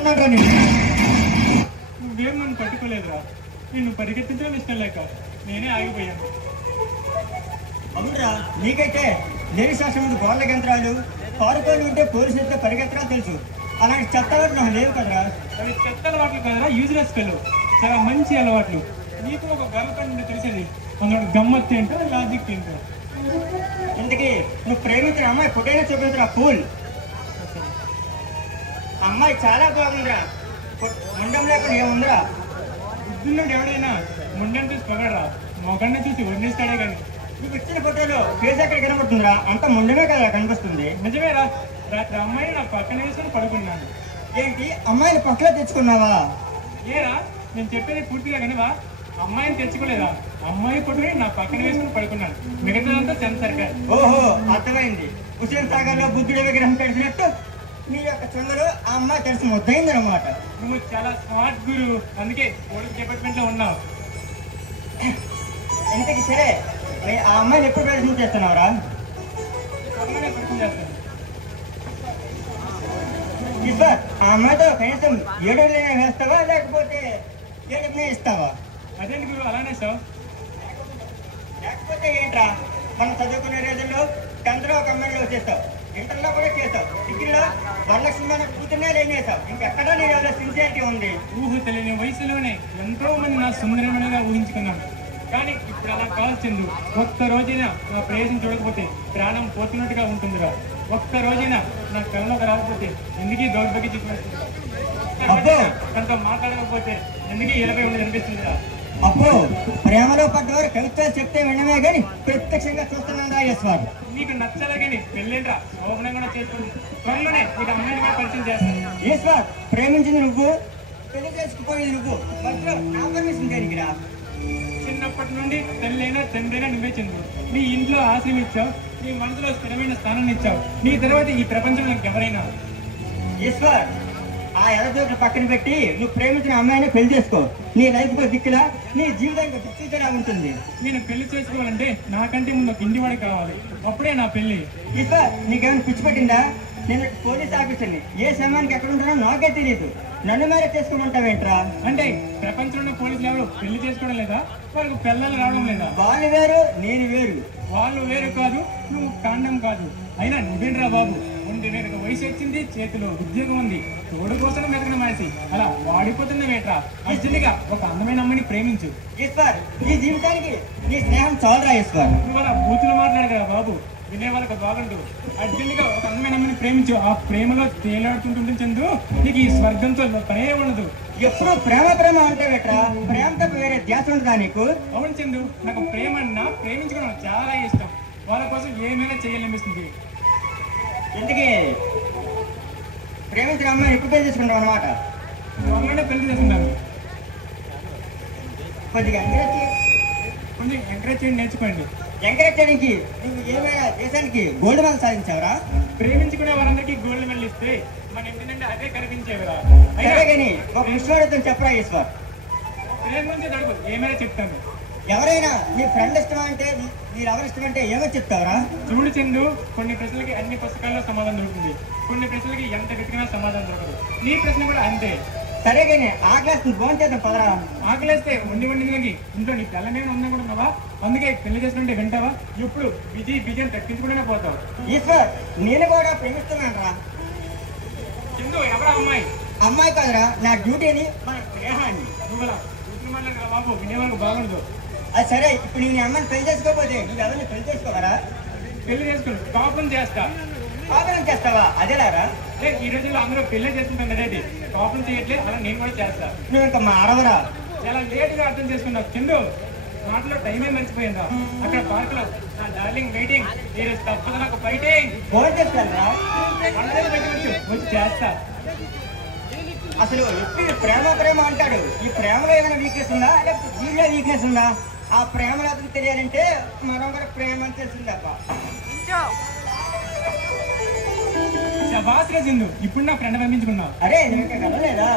పట్టుకున్నాడు రా నేను. నువ్వేం నన్ను పట్టుకోలేదురా, నిన్ను పరిగెత్తించడం ఇష్టం లేక నేనే ఆగిపోయాను. అవునరా, నీకైతే లేని శాస్త్రం ముందు గోళ్ళ యంత్రాలు పారుకోలు ఉంటే పోలీసులతో పరిగెత్తడాలు తెలుసు. అలాంటి చెత్త అలవాట్లు నాకు లేవు కదరా. అవి చెత్త అలవాట్లు కదరా, యూజ్లెస్ ఫెలో. చాలా మంచి అలవాట్లు. నీకు ఒక గర్ల్ ఫ్రెండ్ ఉంటే తెలిసేది అందులో గమ్మత్తు ఏంటో లాజిక్ ఏంటో. ఇంతకీ నువ్వు ప్రేమించిన అమ్మాయి ఫోటోనే చూపించరా ఫూల్. అమ్మాయి చాలా బాగుందిరా, ముండం లేకుండా ఏముందిరా. బుద్ధున్నాడు ఎవడైనా ముండని చూసి పొగడరా, మొగండి చూసి వర్ణిస్తాడే కానీ. నీకు ఇచ్చిన ఫోటోలో ఫేస్ ఎక్కడ కనబడుతుందిరా, అంత ముండమే కదా కనిపిస్తుంది. నిజమేరా, రాత్రి అమ్మాయిని నా పక్కన వేసుకొని పడుకున్నాను. ఏంటి అమ్మాయిని పక్కలో తెచ్చుకున్నావా? ఏరా నేను చెప్పేది పూర్తిగా కనివా? అమ్మాయిని తెచ్చుకోలేదా, అమ్మాయి ఫోటోని నా పక్కన వేసుకుని పడుకున్నాను. మిగతాదంతా సెన్సర్ గారు. ఓహో, అర్థమైంది. హుసేన్ సాగర్ లో బుద్ధుడి విగ్రహం తెలిసినట్టు నీ యొక్క చందలో ఆ అమ్మాయి తెలిసి ముద్దయింది అనమాట. నువ్వు చాలా స్మార్ట్ గురు, అందుకే పోలీస్ డిపార్ట్మెంట్ లో ఉన్నావు. ఇంతకి సరే, ఆ అమ్మాయిని ఎప్పుడు ప్రదర్శన చేస్తున్నావురా? త్వరలోనే పరిచయం చేస్తాను. ఇబ్బా, ఆ అమ్మాయితో కనీసం 7 వేస్తావా లేకపోతే 7 ఇస్తావా? అదేంటి గురు అలానే సార్? లేకపోతే ఏంట్రా, మనం చదువుకునే రోజుల్లో 10th లో ఒక అమ్మాయిలో చేస్తావు, ఇంటర్లో కూడా చేస్తావు, డిగ్రీలో వరలక్ష్మి కూతుర్నే లేనేసావు. ఇంకెక్కడా నీ ఎవరో సిన్సియారిటీ ఉంది? ఊహ తెలియని వయసులోనే ఎంతో మంది నా సుందరమణిగా ఊహించుకున్నాను. కానీ ఇప్పుడు అలా కాల్ చెందు. ఒక్క రోజైనా నా ప్రయోజనం చూడకపోతే ప్రాణం పోతున్నట్టుగా ఉంటుందిరా. ఒక్క రోజైనా నా కళ్ళలోకి రాకపోతే ఎందుకీ దౌర్భాగ్య చూపిస్తుంది. తనతో మాట్లాడకపోతే ఎందుకీ 20 ఉండదు అనిపిస్తుందిరా. అబ్బో, ప్రేమలో పడ్డవారు కవిత్వాలు చెప్తే వినమే గాని ప్రత్యక్షంగా చూస్తున్నాను రా యశ్వార్. నీకు నచ్చలే కానీ పెళ్ళేంట్రా, శోభనం కూడా చేసుకుంది. త్వరలోనే నీకు అమ్మాయిని కూడా పరిచయం చేస్తాను. ఈశ్వర్, ప్రేమించింది నువ్వు, పెళ్లి చేసుకుపోయింది నువ్వు, మధ్యలో నా పర్మిషన్ దేనికి రా? చిన్నప్పటి నుండి తల్లైనా తండ్రైనా నువ్వే చెందు. నీ ఇంట్లో ఆశ్రయం ఇచ్చావు, నీ మనసులో స్థిరమైన స్థానాన్ని ఇచ్చావు. నీ తర్వాత ఈ ప్రపంచంలో ఎవరైనా. ఈశ్వర్, ఆ ఎర్రచోట్ల పక్కన పెట్టి నువ్వు ప్రేమించిన అమ్మాయిని పెళ్లి చేసుకో. నీ లైఫ్ కో దిక్కులా, నీ జీవితానికి దిక్కులా ఉంటుంది. నేను పెళ్లి చేసుకోవాలంటే నాకంటే ముందు ఒక ఇంటివాడి కావాలి, అప్పుడే నా పెళ్లి. ఈశ్వర్, నీకేమైనా పిచ్చి పెట్టిందా? నేను పోలీస్ ఆఫీసర్ని, ఏ సమయానికి ఎక్కడ ఉంటానో నాకే తెలియదు. నన్ను మ్యారేజ్ చేసుకోమంటావేంట్రా? అంటే ప్రపంచంలోని పోలీసులు ఎవరు పెళ్లి చేసుకోవడం లేదా? వాళ్ళకు పిల్లలు రావడం లేదా? వాళ్ళు వేరు, నేను వేరు. వాళ్ళు వేరు కాదు, నువ్వు కాండం కాదు. అయినా నువ్వేంట్రా బాబు, ఒంటి వేరొక వయసు వచ్చింది, చేతిలో ఉద్యోగం ఉంది, తోడు కోసం మెతకన మాసి అలా వాడిపోతున్నావేట్రా? అర్జెంట్గా ఒక అందమైన అమ్మని ప్రేమించు. ఈశ్వర్, ఈ జీవితానికి నీ స్నేహం చాలురా ఈశ్వర్. నువ్వు అలా బూతులు మాట్లాడగరా బాబు, వినే వాళ్ళకి బాగుండు. అర్జెంట్గా ఒక అందమైన అమ్మని ప్రేమించు. ఆ ప్రేమలో తేలాడుతుంటుంటే చందు, నీకు ఈ స్వర్గంతో పనే ఉండదు. ఎప్పుడు ప్రేమ ప్రేమ అంటే బెట్రా, ప్రేమ తప్ప వేరే ధ్యాస ఉంటుందా నీకు? అవును చందు, నాకు ప్రేమ అన్నా ప్రేమించుకోవడం చాలా ఇష్టం. వాళ్ళ కోసం ఏమైనా చేయాలనిపిస్తుంది. ఎందుకే ప్రేమించిన అమ్మాయిని ఎప్పుడు పెళ్లి చేసుకుంటావు అన్నమాట? త్వరలోనే పెళ్లి చేసుకుంటాను. కొద్దిగా కొంచెం ఎంకరేజ్ చేయండి, నేర్చుకోండి. ఎంకరేజ్ చేయడానికి నువ్వు ఏమైనా దేశానికి గోల్డ్ మెడల్ సాధించావరా? ప్రేమించుకునే వారందరికీ గోల్డ్ మెడల్ ఇస్తే మన ఇంటి నుండి అదే కనిపించేవరా? సరే కానీ ఒక విషయం చెప్పరా ఈశ్వర్. ప్రేమ గురించి అడుగు, ఏమైనా చెప్తాను. ఎవరైనా నీ ఫ్రెండ్ ఇష్టం అంటే, నీ లవర్ ఇష్టం అంటే ఏమో చెప్తావరా? చూడు చందు, కొన్ని ప్రశ్నలకి అన్ని పుస్తకాల్లో సమాధానం దొరుకుతుంది, కొన్ని ప్రశ్నలకి ఎంత వెతికినా సమాధానం దొరకదు. నీ ప్రశ్న కూడా అంతే. సరే కానీ ఆకలేస్తుంది, ఫోన్ చేద్దాం పదరా. ఆకలేస్తే వండి తినకి ఇంట్లో నీ తెల్లమేమైనా ఉందనుకుంటున్నావా? అందుకే పెళ్లి చేసుకుంటే వింటావా? ఇప్పుడు బిజీ అని తగ్గించుకుంటూనే పోతావు. ఈశ్వర్, నేను కూడా ప్రేమిస్తున్నాను రా. చందు, ఎవరా అమ్మాయి? అమ్మాయి కాదురా, నా డ్యూటీని, మన స్నేహాన్ని. నువ్వు అలా కూతురు మాట్లాడరా బాబు, వినేవాళ్ళకి బాగుండదు. అది సరే, ఇప్పుడు నీ అమ్మని పెళ్లి చేసుకోకపోతే నువ్వు ఎవరిని పెళ్లి చేసుకోవరా? పెళ్లి చేసుకుని కాపురం చేస్తా. కాపురం చేస్తావా? అదేలారా? ఈ రోజుల్లో అందరూ పెళ్లి చేసుకుంటాను కదేది, కాపురం చేయట్లేదు, అలా నేను కూడా చేస్తా. నువ్వు ఇంకా మారవరా? చాలా లేటుగా అర్థం చేసుకున్నావు చందు. మాటలో టైమే మర్చిపోయిందా? అక్కడ పార్క్ లో నా డార్లింగ్ వెయిటింగ్, మీరు తప్పదు నాకు ఫైటింగ్. ఫోన్ చేస్తారా? వచ్చి చేస్తా. అసలు ఎప్పుడు ప్రేమ ప్రేమ అంటాడు, ఈ ప్రేమలో ఏమైనా వీక్నెస్ ఉందా లేకపోతే దీనిలో వీక్నెస్ ఉందా? ఆ ప్రేమలో అతను తెలియాలంటే మనం కూడా ప్రేమ అని తెలిసిందప్ప. శభాస్గా చందు, ఇప్పుడు నా ఫ్రెండ్ పంపించుకున్నావు. అరే నేను ఇంకా కలలేదా?